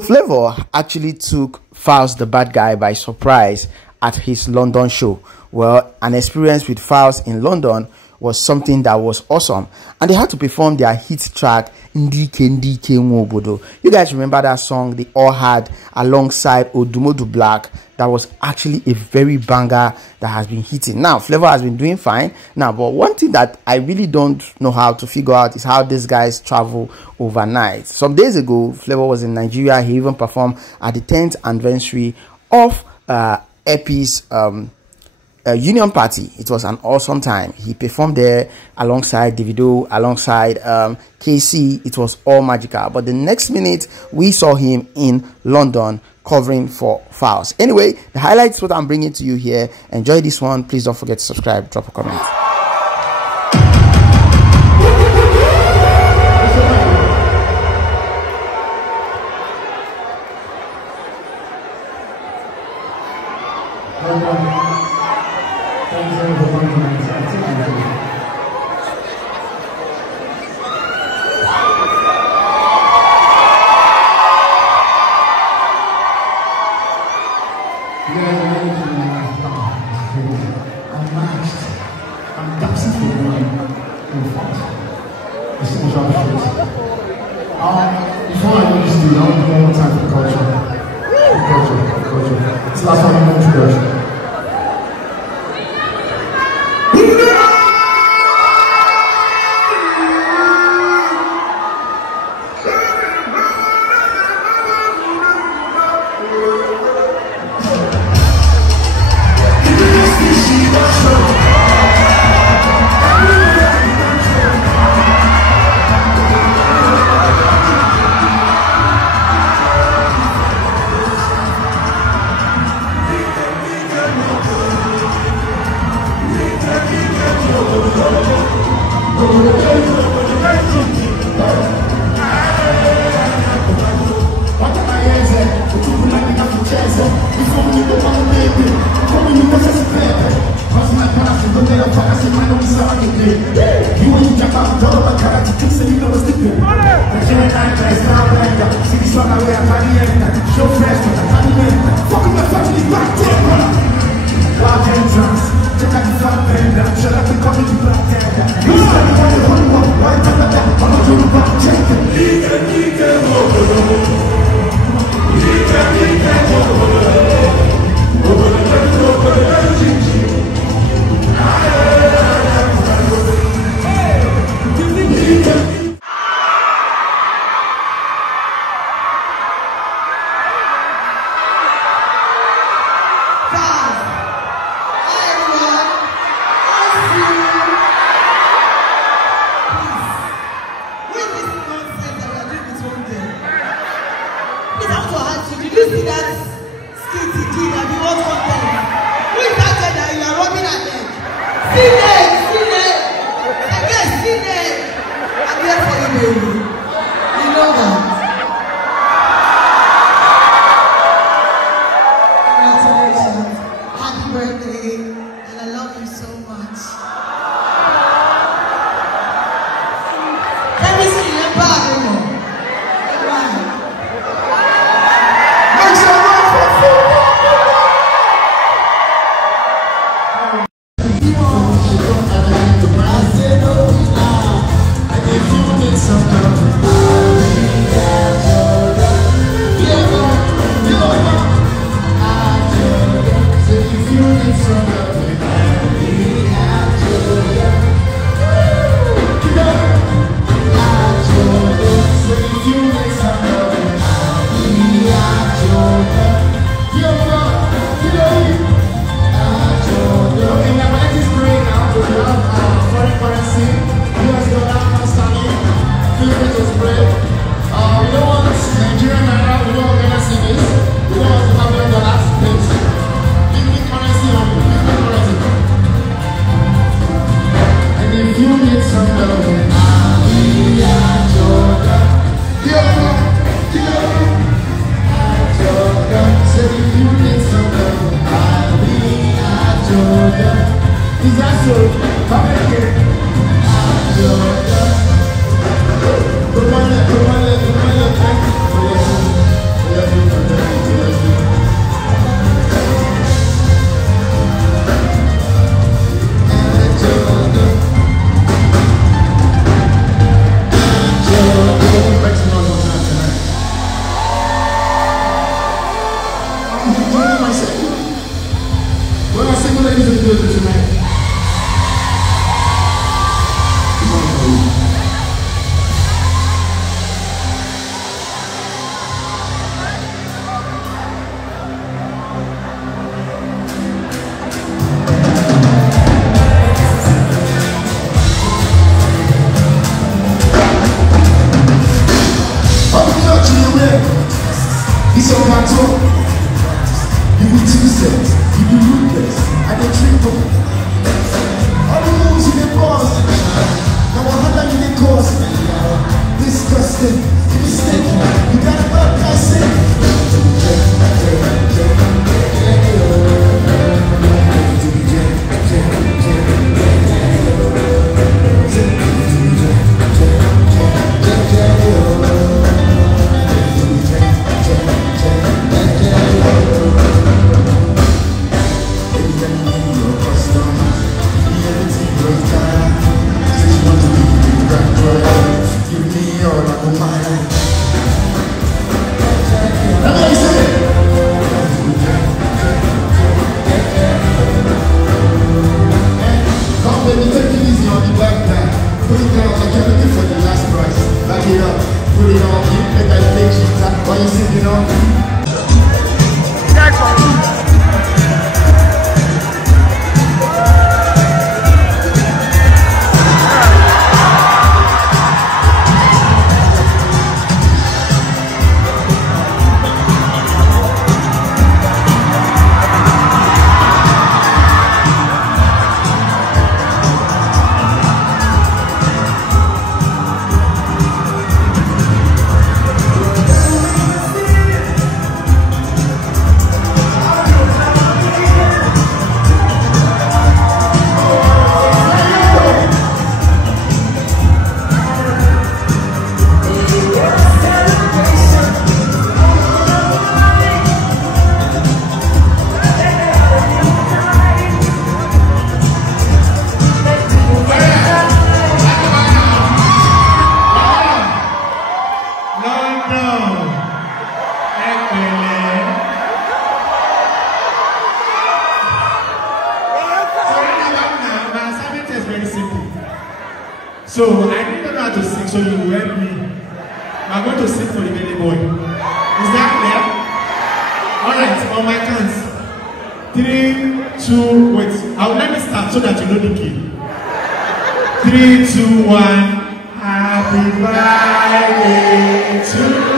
Flavour actually took Falz the bad guy by surprise at his London show. Well, an experience with Falz in London was something that was awesome, and they had to perform their hit track Ndi Ike. You guys remember that song they all had alongside Odumodu Black? That was actually a very banger that has been hitting. Now Flavour has been doing fine now, but one thing that I really don't know how to figure out is how these guys travel overnight. Some days ago Flavour was in Nigeria. He even performed at the 10th anniversary of Epi's Union Party. It was an awesome time. He performed there alongside Davido, alongside KC. It was all magical. But the next minute we saw him in London covering for Falz. Anyway, the highlights what I'm bringing to you here. Enjoy this one. Please don't forget to subscribe, drop a comment. Before I do this, I want one more time for culture. It's the last one I'm introduction. beautiful ladies in the building tonight. He's on my toe. You be twisted, you be ruthless, and they triple. All the moves you get boss. Now 100 you get cost. Disgusting, mistake. You got a bad guy sick. So I didn't know how to sing, so you will help me. I'm going to sing for the baby boy. Is that clear? Alright, on my counts. 3, 2, wait. Let me start so that you know the key. 3, 2, 1. Happy birthday to you.